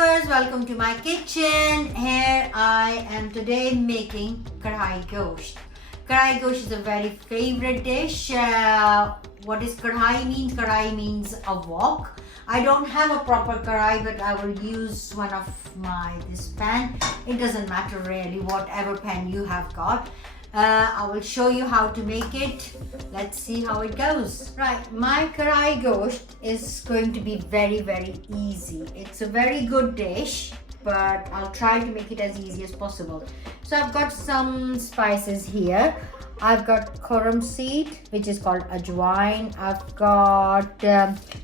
viewers, welcome to my kitchen. Here I am today making Karahi Ghosht. Karahi Ghosht is a very favorite dish. What is Karahi means? Karahi means a wok. I don't have a proper Karahi, but I will use one of this pan. It doesn't matter really, whatever pan you have got. I will show you how to make it. Let's see how it goes. Right, my Karahi Ghosht is going to be very easy. It's a very good dish, but I'll try to make it as easy as possible. So I've got some spices here. I've got Coram seed, which is called Ajwain. I've got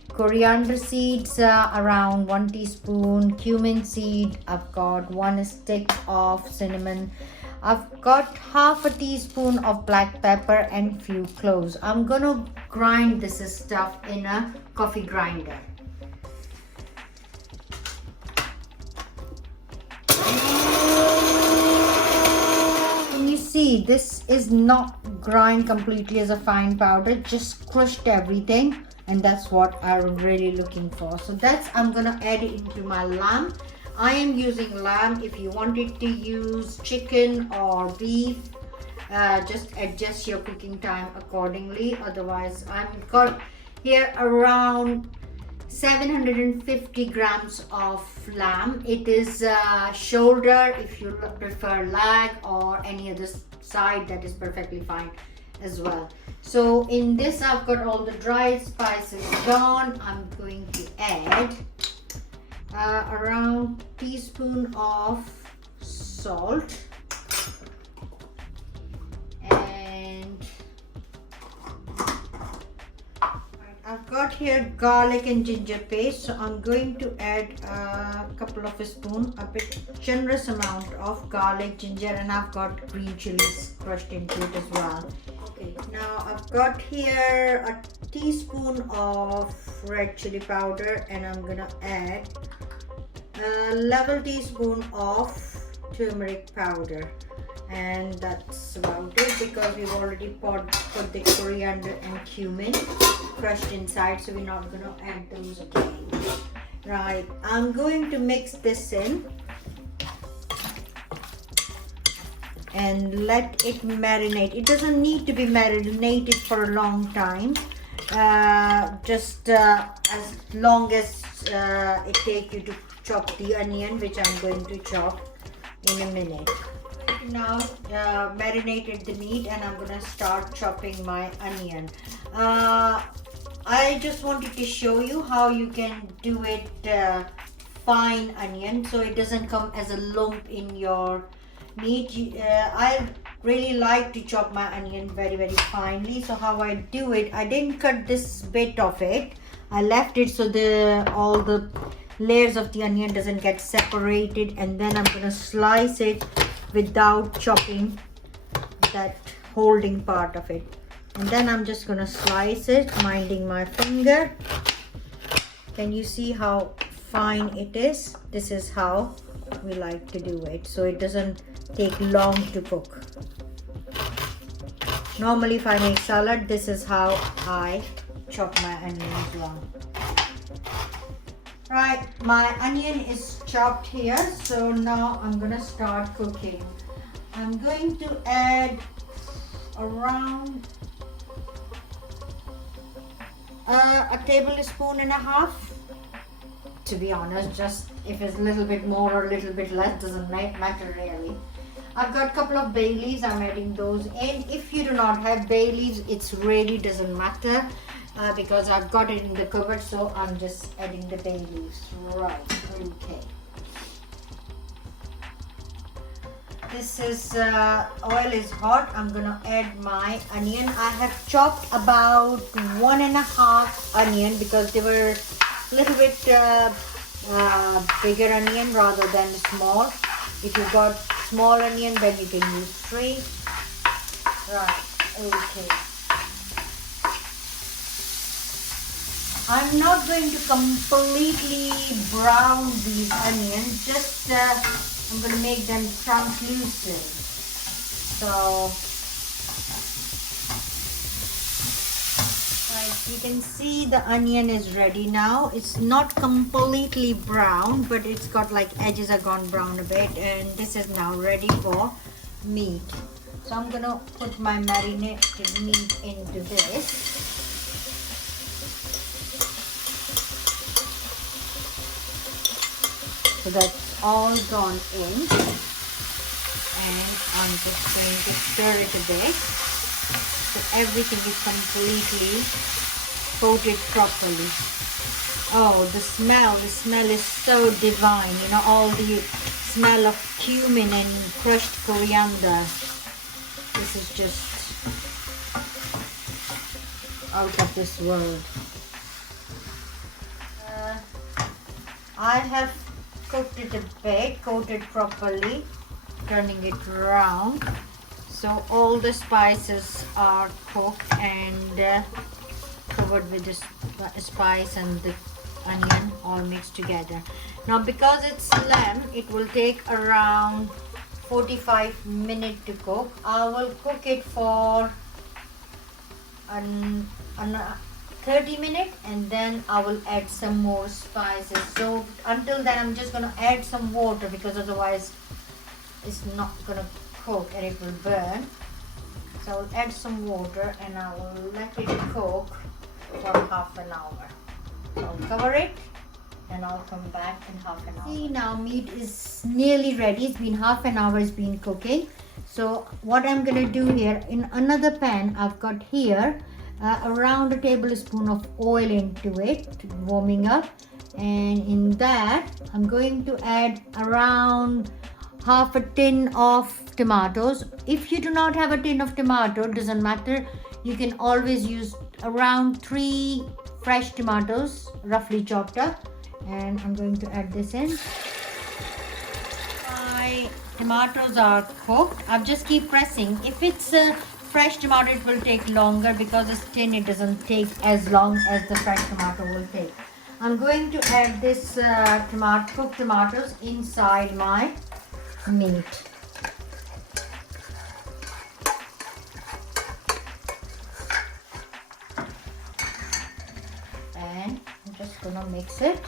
coriander seeds, around 1 teaspoon, cumin seed. I've got 1 stick of cinnamon. I've got half a teaspoon of black pepper and few cloves. I'm gonna grind this stuff in a coffee grinder. Can you see this is not grind completely as a fine powder, just crushed everything, and that's what I'm really looking for. So I'm gonna add it into my lamb. I am using lamb. If you wanted to use chicken or beef, just adjust your cooking time accordingly. Otherwise, I've got here around 750 grams of lamb. It is shoulder. If you prefer leg or any other side, that is perfectly fine as well. So in this, I've got all the dry spices gone. I'm going to add around teaspoon of salt, and I've got here garlic and ginger paste, so I'm going to add a couple of spoons, a bit generous amount of garlic, ginger, and I've got green chillies crushed into it as well. Okay, now I've got here a teaspoon of red chili powder, and I'm gonna add a level teaspoon of turmeric powder, and that's about it, because we've already put the coriander and cumin crushed inside, so we're not going to add those again. Right, I'm going to mix this in and let it marinate. It doesn't need to be marinated for a long time, just as long as it takes you to chop the onion, which I'm going to chop in a minute. Now marinated the meat, and I'm gonna start chopping my onion. I just wanted to show you how you can do it fine onion, so it doesn't come as a lump in your meat. I really like to chop my onion very finely. So how I do it, I didn't cut this bit of it. I left it so all the layers of the onion doesn't get separated, and then I'm gonna slice it without chopping that holding part of it, and then I'm just gonna slice it minding my finger. Can you see how fine it is? This is how we like to do it, so it doesn't take long to cook. Normally if I make salad, this is how I chop my onions long. Right, my onion is chopped here, so now I'm gonna start cooking. I'm going to add around a tablespoon and a half. To be honest, just if it's a little bit more or a little bit less, doesn't matter really. I've got a couple of bay leaves. I'm adding those in. If you do not have bay leaves, it really doesn't matter. Because I've got it in the cupboard, so I'm just adding the bay leaves. Right, okay. This is oil is hot. I'm gonna add my onion. I have chopped about 1.5 onion, because they were a little bit bigger onion rather than small. If you've got small onion, then you can use 3. Right, okay. I'm not going to completely brown these onions, just I'm going to make them translucent. So, right, You can see the onion is ready now. It's not completely brown, but it's got like edges are gone brown a bit, and this is now ready for meat. So I'm gonna put my marinated meat into this. So that's all gone in, and I'm just going to stir it a bit so everything is completely coated properly. Oh, the smell is so divine. You know, all the smell of cumin and crushed coriander. This is just out of this world. I have cooked it a bit, coated properly, turning it around. So all the spices are cooked and covered with the spice and the onion all mixed together. Now because it's lamb, it will take around 45 minutes to cook. I will cook it for 30 minutes and then I will add some more spices. So until then I'm just going to add some water because otherwise it's not going to cook and it will burn. So I'll add some water and I will let it cook for half an hour. So I'll cover it and I'll come back in half an hour. See, now meat is nearly ready. It's been half an hour, it's been cooking. So what I'm going to do here, in another pan I've got here around a tablespoon of oil into it, warming up, and in that I'm going to add around half a tin of tomatoes. If you do not have a tin of tomato, doesn't matter, you can always use around 3 fresh tomatoes roughly chopped up, and I'm going to add this in. My tomatoes are cooked. I'll just keep pressing. If it's fresh tomato, it will take longer. Because it's tin, it doesn't take as long as the fresh tomato will take. I'm going to add this cooked tomatoes inside my meat. And I'm just gonna mix it.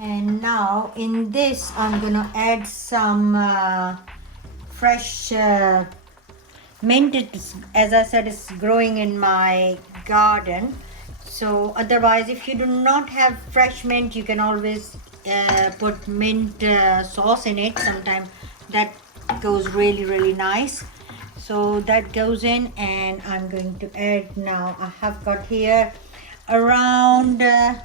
And now in this I'm gonna add some fresh mint. As I said, it's growing in my garden. So otherwise, if you do not have fresh mint, you can always put mint sauce in it. Sometimes that goes really nice. So that goes in, and I'm going to add now. I have got here around a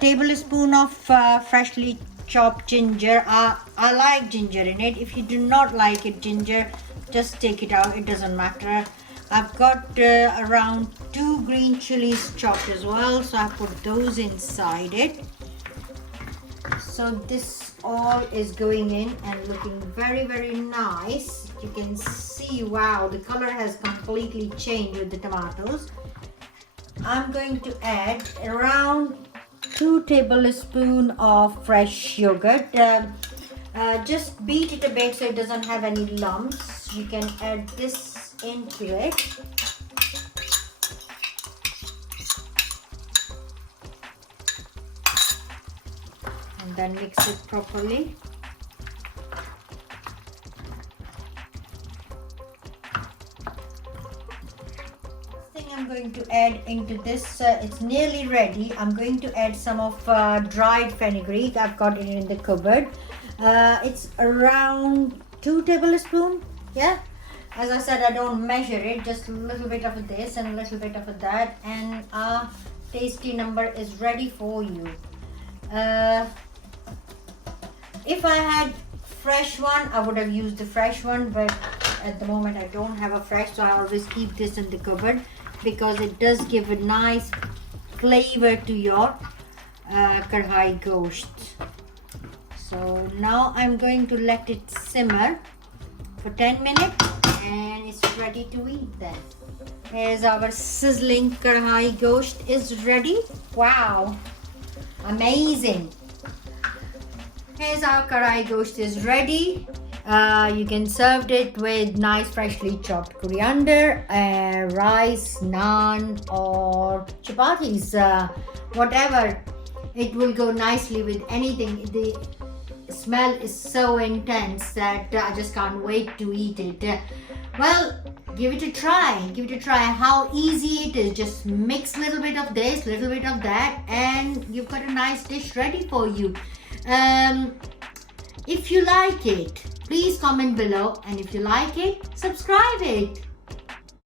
tablespoon of freshly chopped ginger. I like ginger in it. If you do not like it ginger, just take it out, it doesn't matter. I've got around 2 green chillies chopped as well, so I put those inside it. So this all is going in and looking very nice. You can see, wow, the color has completely changed with the tomatoes. I'm going to add around 2 tablespoons of fresh yogurt. Just beat it a bit so it doesn't have any lumps. You can add this into it. And then mix it properly. I'm going to add into this, it's nearly ready. I'm going to add some of dried fenugreek. I've got it in the cupboard. It's around 2 tablespoons. Yeah, as I said, I don't measure it, just a little bit of this and a little bit of that, and a tasty number is ready for you. If I had fresh one, I would have used the fresh one, but at the moment I don't have a fresh, so I always keep this in the cupboard because it does give a nice flavor to your Karahi Ghosht. So now I'm going to let it simmer for 10 minutes and it's ready to eat then. Here's our sizzling Karahi Ghosht is ready. Wow, amazing. Here's our Karahi Ghosht is ready. You can serve it with nice freshly chopped coriander, rice, naan or chapatis, whatever. It will go nicely with anything. The smell is so intense that I just can't wait to eat it. Well, give it a try. Give it a try. How easy it is. Just mix a little bit of this, little bit of that, and you've got a nice dish ready for you. If you like it, please comment below, and if you like it, subscribe it.